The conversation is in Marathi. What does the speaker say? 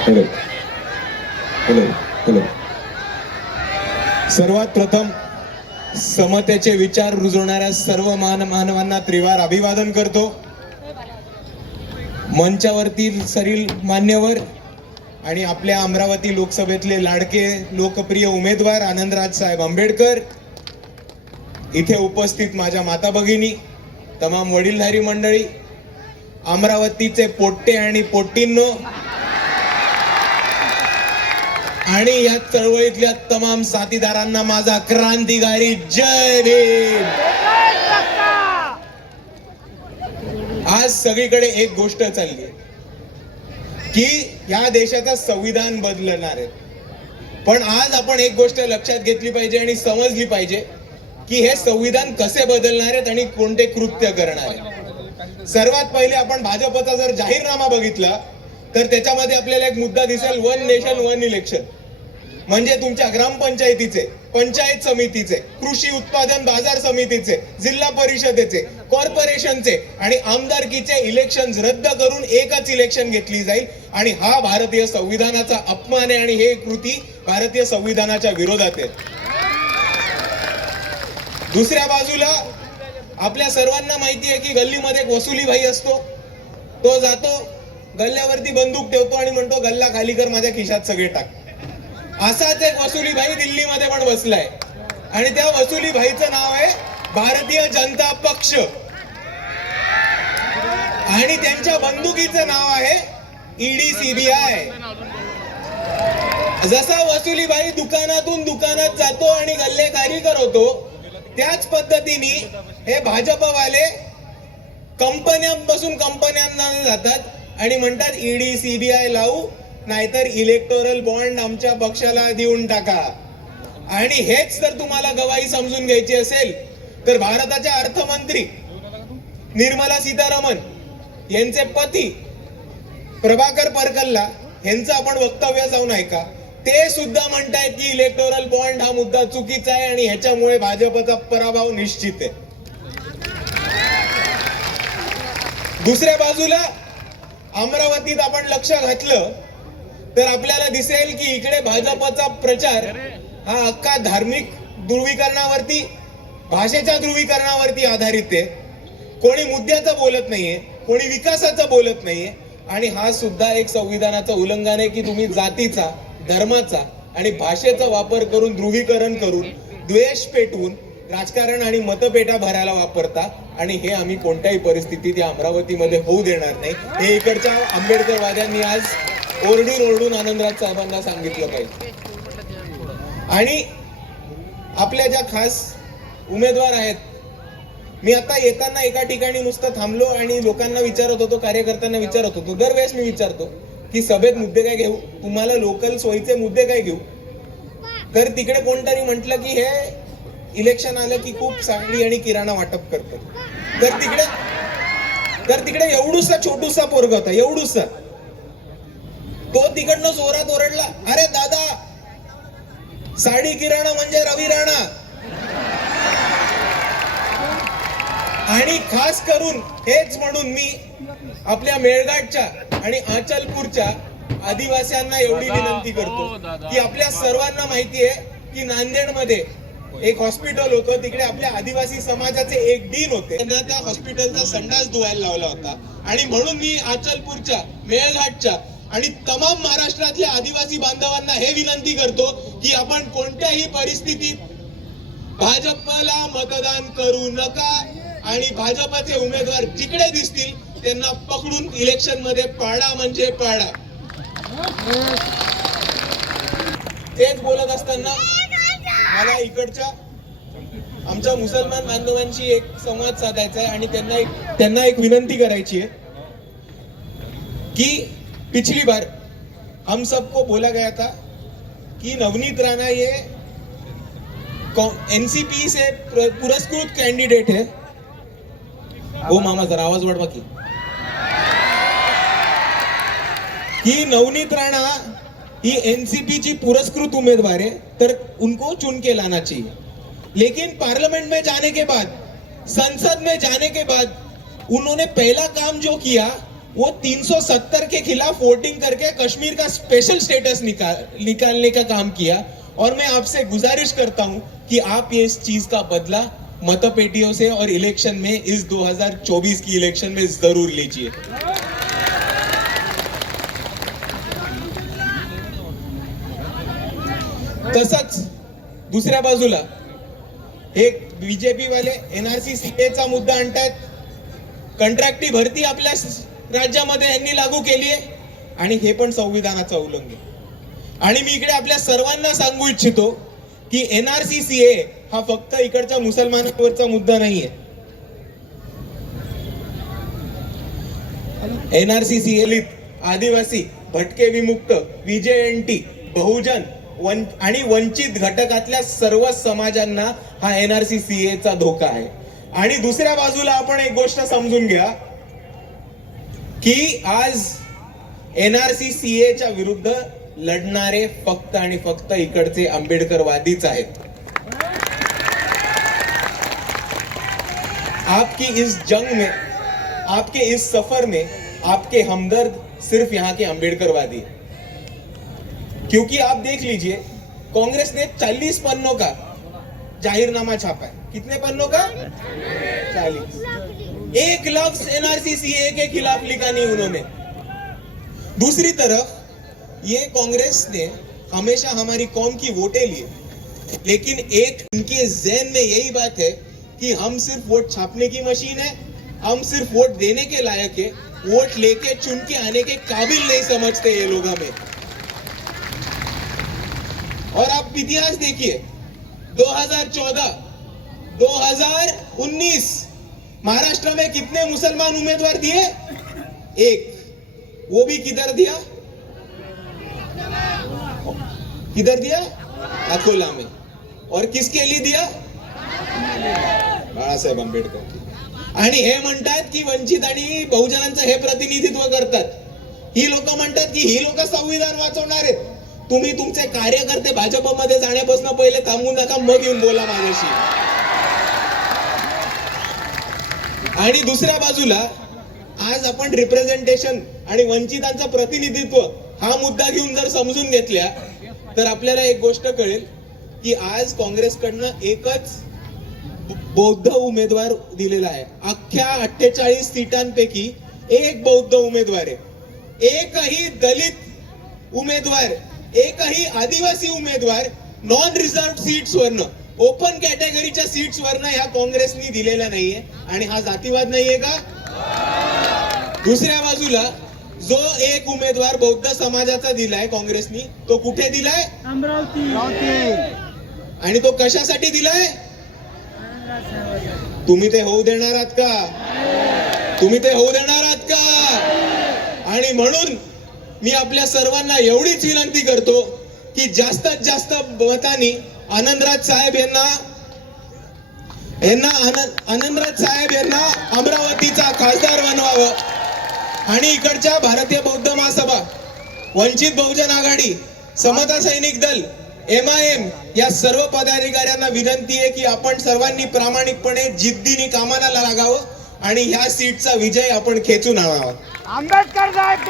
Hello hello hello. सर्वात प्रथम समतेचे विचार रुजवणाऱ्या सर्व मानवांना त्रिवार अभिवादन करतो. मंचावरती सरील मान्यवर आणि आपल्या अमरावती लोकसभेतले लाडके लोकप्रिय उमेदवार आनंदराज साहेब आंबेडकर, इथे उपस्थित माझ्या माता भगिनी, तमाम वडीलधारी मंडळी, अमरावतीचे पोट्टे आणि पोट्टींनो आणि या चळवळीतल्या तमाम साथीदारांना माझा क्रांतिकारी जय भीम. आज सगळीकडे एक गोष्ट चालली की या देशाचं संविधान बदलणार आहे, पण आज आपण एक गोष्ट लक्षात घेतली पाहिजे आणि समजली पाहिजे की हे संविधान कसे बदलणार आहेत आणि कोणते कृत्य करणार आहेत. सर्वात पहिले आपण भाजपचा जर जाहीरनामा बघितला तर त्याच्यामध्ये आपल्याला एक मुद्दा दिसेल, वन नेशन वन इलेक्शन. म्हणजे तुमच्या ग्रामपंचायतीचे, पंचायत समितीचे, कृषी उत्पादन बाजार समितीचे, जिल्हा परिषदेचे, कॉर्पोरेशनचे आणि आमदारकीचे इलेक्शन रद्द करून एकच इलेक्शन घेतली जाईल. आणि हा भारतीय संविधानाचा अपमान आहे आणि हे कृती भारतीय संविधानाच्या विरोधात आहे. दुसऱ्या बाजूला आपल्या सर्वांना माहिती आहे की गल्लीमध्ये एक वसुली भाई असतो. तो जातो, गल्ल्यावरती बंदूक ठेवतो आणि म्हणतो गल्ला खाली कर, माझ्या खिशात सगळे टाक. असाच एक वसुली भाई दिल्लीमध्ये पण बसलाय आणि त्या वसुली भाईचं नाव आहे भारतीय जनता पक्ष आणि त्यांच्या बंदुकीचं नाव आहे ईडी सीबीआय. जसा वसुली भाई दुकानातून दुकानात जातो आणि गल्लेखारी करवतो, त्याच पद्धतीने हे भाजपवाले कंपन्यांपासून कंपन्यांना जातात आणि म्हणतात ईडी सीबीआय लावू, नाहीतर इलेक्टोरल बॉन्ड आमच्या पक्षाला देऊन टाका. आणि हेच जर तुम्हाला गवाही समजून घ्यायची असेल तर भारताच्या अर्थमंत्री निर्मला सीतारामन यांचे पती प्रभाकर परकल्ला यांचं आपण वक्तव्य जाऊन ऐका. ते सुद्धा म्हणतायत की इलेक्टोरल बॉन्ड हा मुद्दा चुकीचा आहे आणि ह्याच्यामुळे भाजपचा पराभव निश्चित आहे. दुसऱ्या बाजूला अमरावतीत आपण लक्ष घातलं तर आपल्याला दिसेल की इकडे भाजपचा प्रचार हा अख्खा धार्मिक ध्रुवीकरणावरती, भाषेच्या ध्रुवीकरणावरती आधारित आहे. कोणी मुद्द्याचं बोलत नाहीये, कोणी विकासाचं बोलत नाहीये. आणि हा सुद्धा एक संविधानाचं उल्लंघन आहे की तुम्ही जातीचा, धर्माचा आणि भाषेचा वापर करून, ध्रुवीकरण करून, द्वेष पेटवून राजकारण आणि मतपेटा भरायला वापरता. आणि हे आम्ही कोणत्याही परिस्थितीत या अमरावतीमध्ये होऊ देणार नाही. हे इकडच्या आंबेडकरवाद्यांनी आज ओरडून ओरडून आनंदराज साहेबांना सांगितलं पाहिजे. आणि आपल्या ज्या खास उमेदवार आहेत, मी आता येताना एका ठिकाणी नुसतं थांबलो आणि लोकांना विचारत होतो, कार्यकर्त्यांना विचारत होतो. दरवेळेस मी विचारतो की सभेत मुद्दे काय घेऊ, तुम्हाला लोकल सोयीचे मुद्दे काय घेऊ. तर तिकडे कोणतरी म्हटलं की हे इलेक्शन आलं की खूप साखळी आणि किराणा वाटप करतात. तर तिकडे एवढूसा छोटूसा पोरगा होता, एवढूसा. तो तिकडनं जोरात ओरडला, अरे दादा, साडी किराणा म्हणजे रवी राणा. आणि खास करून हेच म्हणून मी आपल्या मेळघाटच्या आणि आचलपूरच्या आदिवासींना एवढी विनंती करतो की आपल्या सर्वांना माहिती आहे की नांदेडमध्ये एक हॉस्पिटल होतं, तिकडे आपल्या आदिवासी समाजाचे एक डीन होते. त्यांना त्या हॉस्पिटलचा संडास धुवायला लावला होता. आणि म्हणून मी आचलपूरच्या, मेळघाटच्या आणि तमाम महाराष्ट्रातल्या आदिवासी बांधवांना हे विनंती करतो की आपण कोणत्याही परिस्थितीत भाजपला मतदान करू नका आणि भाजपचे उमेदवार जिकडे दिसतील त्यांना पकडून इलेक्शन मध्ये पाडा म्हणजे पाडा. तेच बोलत असताना मला इकडच्या आमच्या मुसलमान बांधवांशी एक संवाद साधायचा आहे आणि त्यांना एक विनंती करायची आहे की पिछली बार हम सबको बोला गया था कि नवनीत राणा ये एनसीपी से पुरस्कृत कैंडिडेट है. ओ मामा जरा आवाज वाढवा की नवनीत राणा ही एनसीपी की पुरस्कृत उम्मीदवार है, तर उनको चुन के लाना चाहिए. लेकिन पार्लियामेंट में जाने के बाद, संसद में जाने के बाद उन्होंने पहला काम जो किया वो 370 के खिलाफ वोटिंग करके कश्मीर का स्पेशल स्टेटस निकालने का काम किया। और मैं आपसे गुजारिश करता हूं कि आप ये इस चीज का बदला मतपेटियों से और इलेक्शन में, इस 2024 की इलेक्शन में जरूर लीजिए। तसंच दुसऱ्या बाजूला एक बीजेपी वाले एनआरसी सीएचा मुद्दा आणतात। कंत्राटी भरती आपल्या राज्यामध्ये यांनी लागू केली आहे आणि हे पण संविधानाचं उल्लंघन। आणि मी इकडे आपल्या सर्वांना सांगू इच्छितो की एनआरसी सीए हा फक्त इकडच्या मुसलमानांवरचा मुद्दा नाहीये। एनआरसी सीए आदिवासी, भटके विमुक्त, विजेएनटी, बहुजन आणि वंचित घटकातल्या सर्व समाजांना हा एनआरसी सीए चा धोका आहे। आणि दुसऱ्या बाजूला आपण एक गोष्ट समजून घ्या की आज एनआरसी सीए च्या विरुद्ध लढणारे फक्त आणि फक्त इकडचे आंबेडकरवादीच आहेत। आपकी इस जंग में, आपके इस सफर में आपके हमदर्द सिर्फ यहाँ के आंबेडकरवादी। क्योंकि आप देख लीजिए, कांग्रेस ने 40 पन्नों का जाहिरनामा छापा है। कितने पन्नों का? 40। एक लफ्ज एनआरसी सीए के खिलाफ लिखा नहीं उन्होंने। दूसरी तरफ ये कांग्रेस ने हमेशा हमारी कौम की वोटें ली, लेकिन एक इनके ज़हन में यही बात है कि हम सिर्फ वोट छापने की मशीन है, हम सिर्फ वोट देने के लायक है, वोट लेके चुन के आने के काबिल नहीं समझते ये लोग हमें। और आप इतिहास देखिए, 2014, 2019 महाराष्ट्र में कितने मुसलमान उम्मीदवार दिए? एक। वो भी किधर दिया? किधर दिया? अकोला में। और किसके लिए दिया? बाळासाहेब आंबेडकर। आणि हे म्हणतात की वंचित आणि बहुजनांचं हे प्रतिनिधित्व करतात। ही लोक म्हणतात की ही लोक संविधान वाचवणार आहेत। तुम्ही तुमचे कार्यकर्ते भाजपमध्ये जाण्यापासून पहिले थांबू नका, मग येऊन बोला माझ्याशी। आणि दुसऱ्या बाजूला आज आपण रिप्रेझेंटेशन आणि वंचितांचं प्रतिनिधित्व हा मुद्दा घेऊन जर समजून घेतल्या तर आपल्याला एक गोष्ट कळेल की आज काँग्रेसकडनं एकच बौद्ध उमेदवार दिलेला आहे। अख्ख्या 48 सीटांपैकी एक बौद्ध उमेदवार आहे। एकही दलित उमेदवार, एकही आदिवासी उमेदवार नॉन रिझर्व्ड सीट्स वरनं, ओपन कॅटेगरीच्या सीट्स वरनं ह्या काँग्रेसनी दिलेला नाहीये। आणि हा जातीवाद नाहीये का? दुसऱ्या बाजूला जो एक उमेदवार बौद्ध समाजाचा दिलाय काँग्रेसनी, तो कुठे दिलाय? अमरावती। आणि तो कशासाठी दिलाय? तुम्ही ते होऊ देणार आहात का? तुम्ही ते होऊ देणार आहात का? आणि म्हणून मी आपल्या सर्वांना एवढीच विनंती करतो की जास्तीत जास्त मतांनी आनंदराज साहेब यांना अमरावतीचा खासदार बनवावं। आणि इकडच्या भारतीय बौद्ध महासभा, वंचित बहुजन आघाडी, समता सैनिक दल, MIM या सर्व पदाधिकाऱ्यांना विनंती आहे की आपण सर्वांनी प्रामाणिकपणे जिद्दीने कामाला लागावं आणि ह्या सीटचा विजय आपण खेचून आणावा। आंबेडकर साहेब